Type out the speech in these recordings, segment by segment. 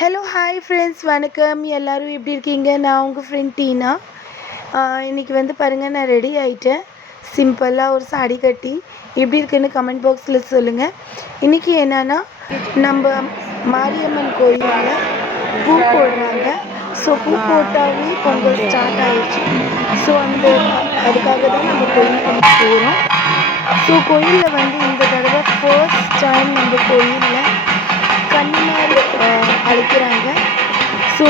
Hello hi friends, வணக்கம். எல்லோரும் எப்படி இருக்கீங்க? நான் உங்கள் ஃப்ரெண்ட் டீனா. இன்றைக்கி வந்து பாருங்கள், நான் ரெடி ஆகிட்டேன். சிம்பிளாக ஒரு சாடி கட்டி எப்படி இருக்குன்னு கமெண்ட் பாக்ஸில் சொல்லுங்கள். இன்றைக்கி என்னென்னா, நம்ம மாரியம்மன் கோயிலில் பூ போடுறாங்க. ஸோ பூ போட்டாவே பொங்கல் ஸ்டார்ட் ஆகிடுச்சு. ஸோ அதுக்காக தான் நம்ம கோயிலுக்கு போகிறோம். ஸோ கோயிலில் வந்து இந்த தடவை ஃபர்ஸ்ட் டைம் நம்ம கோயிலில் கன்னிமாரி அழைக்கிறாங்க. ஸோ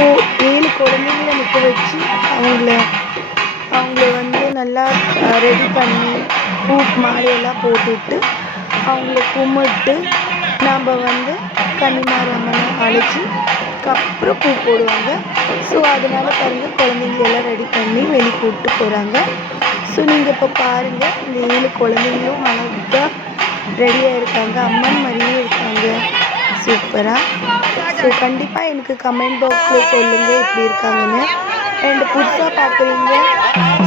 7 குழந்தைங்கள நிற்க வச்சு அவங்கள வந்து நல்லா ரெடி பண்ணி பூ மாலையெல்லாம் போட்டுவிட்டு அவங்கள கும்பிட்டு நாம் வந்து கன்னிமாரி அம்மனை அழைச்சி அப்புறம் பூ போடுவாங்க. ஸோ அதனால் பாருங்கள், குழந்தைங்களெல்லாம் ரெடி பண்ணி வெளியே கூப்பிட்டு போகிறாங்க. ஸோ நீங்கள் இப்போ பாருங்கள், இந்த 7 குழந்தைங்களும் அழகாக ரெடியாக இருக்காங்க. அம்மன் மாதிரியே இருக்காங்க, சூப்பராக. ஸோ கண்டிப்பாக எனக்கு கமெண்ட் பாக்ஸில் சொல்லுங்கள் எப்படி இருக்காங்கன்னு. அண்ட் புதுசாக பார்க்குறீங்க,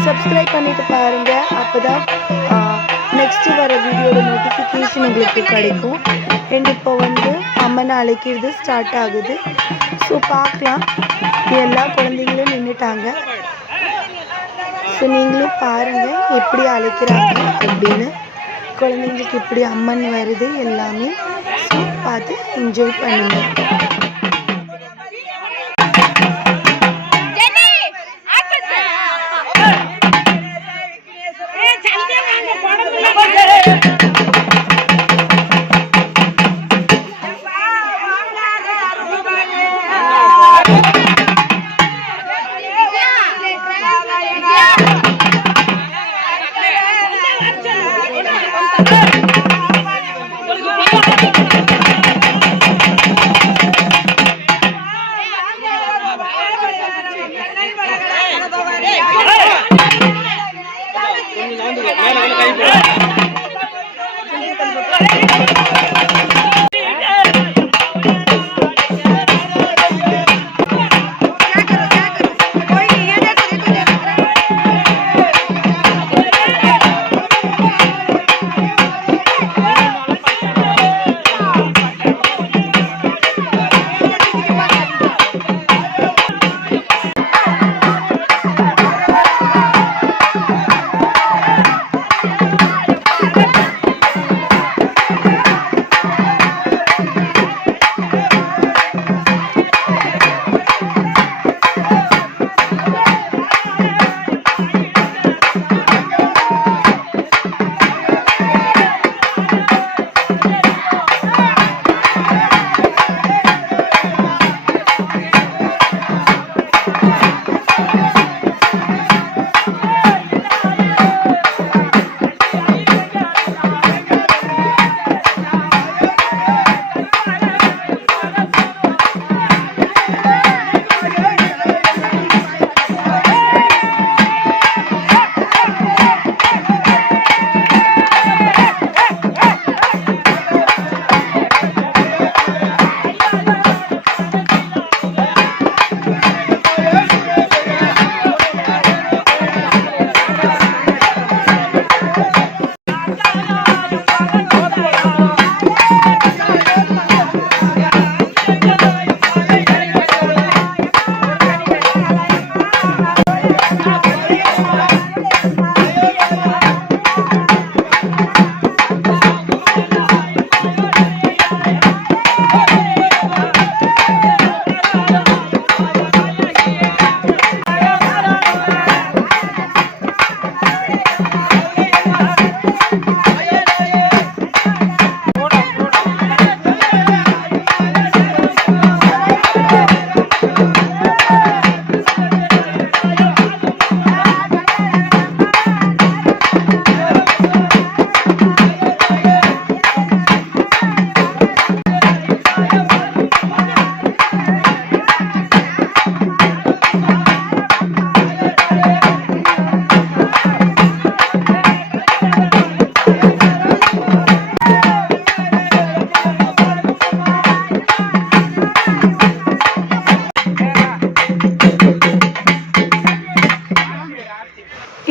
சப்ஸ்கிரைப் பண்ணிவிட்டு பாருங்கள். அப்போ தான் நெக்ஸ்ட்டு வர வீடியோட நோட்டிஃபிகேஷன் உங்களுக்கு கிடைக்கும். அண்ட் இப்போ வந்து அம்மனை அழைக்கிறது ஸ்டார்ட் ஆகுது. ஸோ பார்க்கலாம், எல்லா குழந்தைங்களும் நின்றுட்டாங்க. ஸோ நீங்களும் பாருங்கள் எப்படி அழைக்கிறாங்க அப்படின்னு. குழந்தைங்களுக்கு இப்படி அம்மன் வருது எல்லாமே. ஸோ பார்த்து என்ஜாய் பண்ணுங்கள்.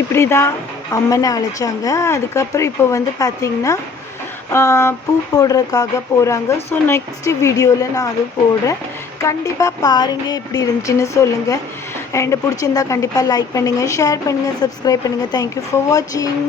இப்படி தான் அம்மனை அழைச்சாங்க. அதுக்கப்புறம் இப்போ வந்து பார்த்திங்கன்னா பூ போடுறதுக்காக போகிறாங்க. ஸோ நெக்ஸ்ட்டு வீடியோவில் நான் அது போடுறேன். கண்டிப்பாக பாருங்கள், எப்படி இருந்துச்சுன்னு சொல்லுங்கள். அண்ட் பிடிச்சிருந்தா கண்டிப்பாக லைக் பண்ணுங்கள், ஷேர் பண்ணுங்கள், சப்ஸ்கிரைப் பண்ணுங்கள். தேங்க்யூ ஃபார் வாட்சிங்.